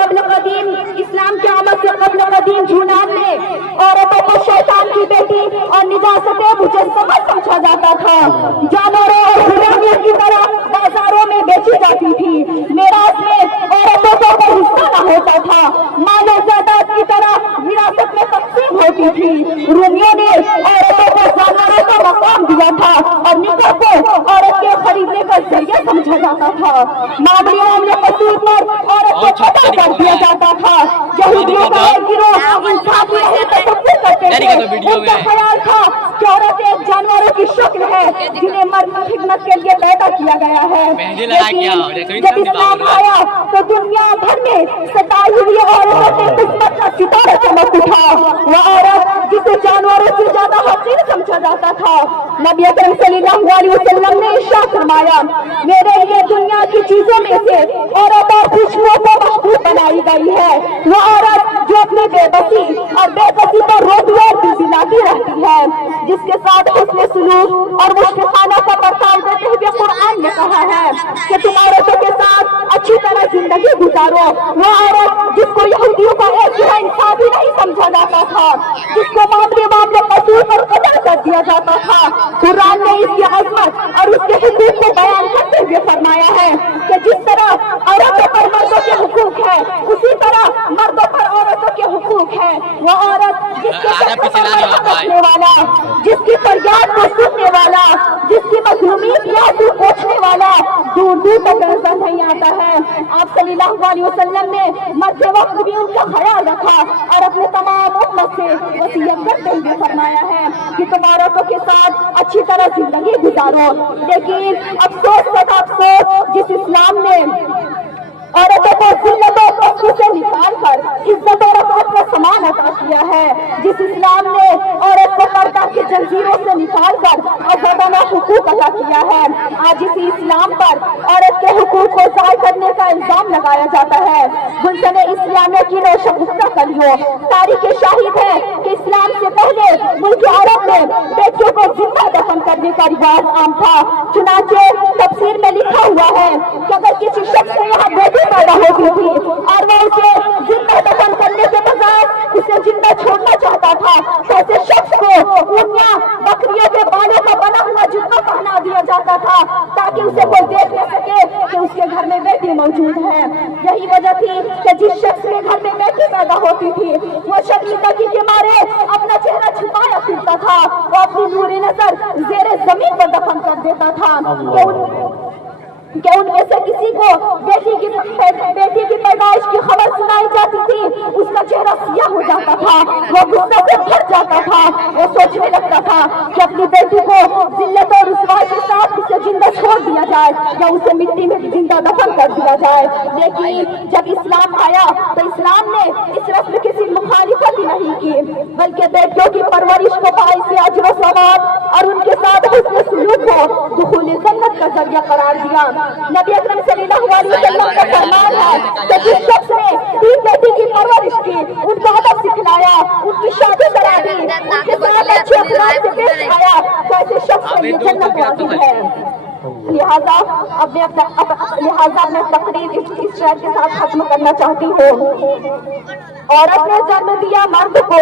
قبل قدیم اسلام کے آمد سے قبل قدیم یونان میں عورتوں کو شیطان کی بیٹی اور نجاست مجسمہ سمجھا جاتا تھا، جانوروں اور غلامیوں کی طرح بازاروں میں بیچی جاتی تھی، میراث میں عورتوں کو کوئی حصہ نہ ہوتا تھا، مال و جائیداد کی طرح وراثت میں تقسیم ہوتی تھی۔ رومیوں نے عورتوں کو جانوروں کا مقام دیا تھا اور نکاح کو عورت کے خریدنے کا ذریعہ سمجھا جاتا تھا، معمولی معاملے قصور پر عورت کو قتل کر دیا جاتا تھا۔ یہودیوں کا ایک گروہ انصاف نہیں تصور کرتے تھے، ان کا خیال تھا کہ عورت ایک جانوروں کی شکل ہے جنہیں مرد کی خدمت کے لیے پیدا کیا گیا ہے، لیکن جب اسلام آیا تو دنیا بھر میں ستائی ہوئی عورتوں کے قسمت کا ستارہ چمک اٹھا۔ وہ عورت جسے جانوروں سے زیادہ حقیر سمجھا جاتا تھا، نبی اکرم صلی اللہ علیہ وسلم نے ارشاد فرمایا، میرے لیے دنیا کی چیزوں میں سے عورت اور خوشبوؤں کو محبوب بنائی گئی ہے، وہ عورت جو اپنی بے بسی اور بے بسی پر روتی اور دلاتی رہتی ہے، جس کے ساتھ حسن سلوک اور مشفقانہ کا برتاؤ دیتے ہوئے قرآن نے کہا ہے کہ تم عورتوں کے ساتھ اچھی طرح زندگی گزارو۔ وہ عورت جس کو یہودیوں کا ایک گروہ انصافی نہیں سمجھا جاتا تھا، جس کو معاملے قصور پر قتل کر دیا جاتا تھا، قرآن نے اس کی عظمت اور اس کے حقوق کو بیان کرتے ہوئے فرمایا ہے کہ جس طرح عورتوں پر مردوں کے حقوق ہے اسی طرح مردوں پر عورتوں کے حقوق ہے۔ وہ عورت جس کے سننے والا، جس کی فریاد کو سننے والا، جس کی مظلومیت یا تو پوچھنے والا دور دور تک نظر نہیں آتا ہے۔ آپ صلی اللہ علیہ وسلم نے مرتے وقت بھی ان کا خیال رکھا اور اپنے تمام امت سے وصیت کرتے ہوئے فرمایا ہے کہ تم عورتوں کے ساتھ اچھی طرح زندگی گزارو۔ لیکن افسوس کا افسوس، جس اسلام نے عورتوں کو ذلت و پستی سے نکال کر عزت و رفعت کا سامان عطا کیا ہے، جس اسلام نے عورت کو پردہ کی زنجیروں سے نکال کر آزادانہ حقوق عطا کیا ہے، آج اسی اسلام پر عورت کے حقوق کو ضائع کرنے کا الزام لگایا جاتا ہے۔ گلشن اسلامیہ کی روشنگفتہ کلیوں تاریخ شاہد ہے کہ اسلام سے پہلے ملک عرب میں بیٹیوں کو زندہ دفن کرنے کا رواج عام تھا، چنانچہ تفسیر میں لکھا ہوا ہے کہ اگر کسی شخص سے یہاں بیٹی پیدا ہوتی تھی اور وہ اسے زندہ دفن کرنے کے بجائے اسے زندہ چھوڑنا چاہتا تھا تو ایسے شخص کو اونٹیاں بکریوں کے بالوں کا بنا ہوا جوتا پہنا دیا جاتا تھا تاکہ اسے کوئی دیکھ نہ سکے کہ اس کے گھر میں بیٹی موجود ہے۔ یہی وجہ تھی کہ جس شخص کے گھر میں بیٹی پیدا ہوتی تھی وہ شرمندگی کے مارے اپنا چہرہ چھپایا پھرتا تھا، وہ اپنی نوری نظر زیر زمین پر دفن کر دیتا تھا کہ ان میں سے کسی کو بیٹی کی پیدائش کی خبر سنائی جاتی تھی، اس کا چہرہ سیاہ ہو جاتا تھا، وہ غصے سے بھر جاتا تھا، وہ سوچنے لگتا تھا کہ اپنی بیٹی کو ذلت اور رسوائی کے ساتھ اسے زندہ چھوڑ دیا جائے یا اسے مٹی میں زندہ دفن کر دیا جائے۔ لیکن جب اسلام آیا تو اسلام نے اس رسم کی صرف مخالفت ہی نہیں کی بلکہ بیٹیوں کی پرورش کو باعث اجر و ثواب اور ان کے ساتھ حسن سلوک کو دخول جنت کا ذریعہ قرار دیا۔ نبی اکرم صلی اللہ علیہ وسلم کا فرمان ہے کہ جس شخص نے 3 بیٹی کی پرورش کی، ان کو ادب سکھلایا، ان کی شادی کرا دی، ان کے ساتھ اچھے اخلاق سے پیش آیا تو ایسے شخص کے لیے جنت واجب ہے۔ لہذا اپنے تقریر اس شعر کے ساتھ ختم کرنا چاہتی ہوں۔ عورت نے جنم دیا مرد کو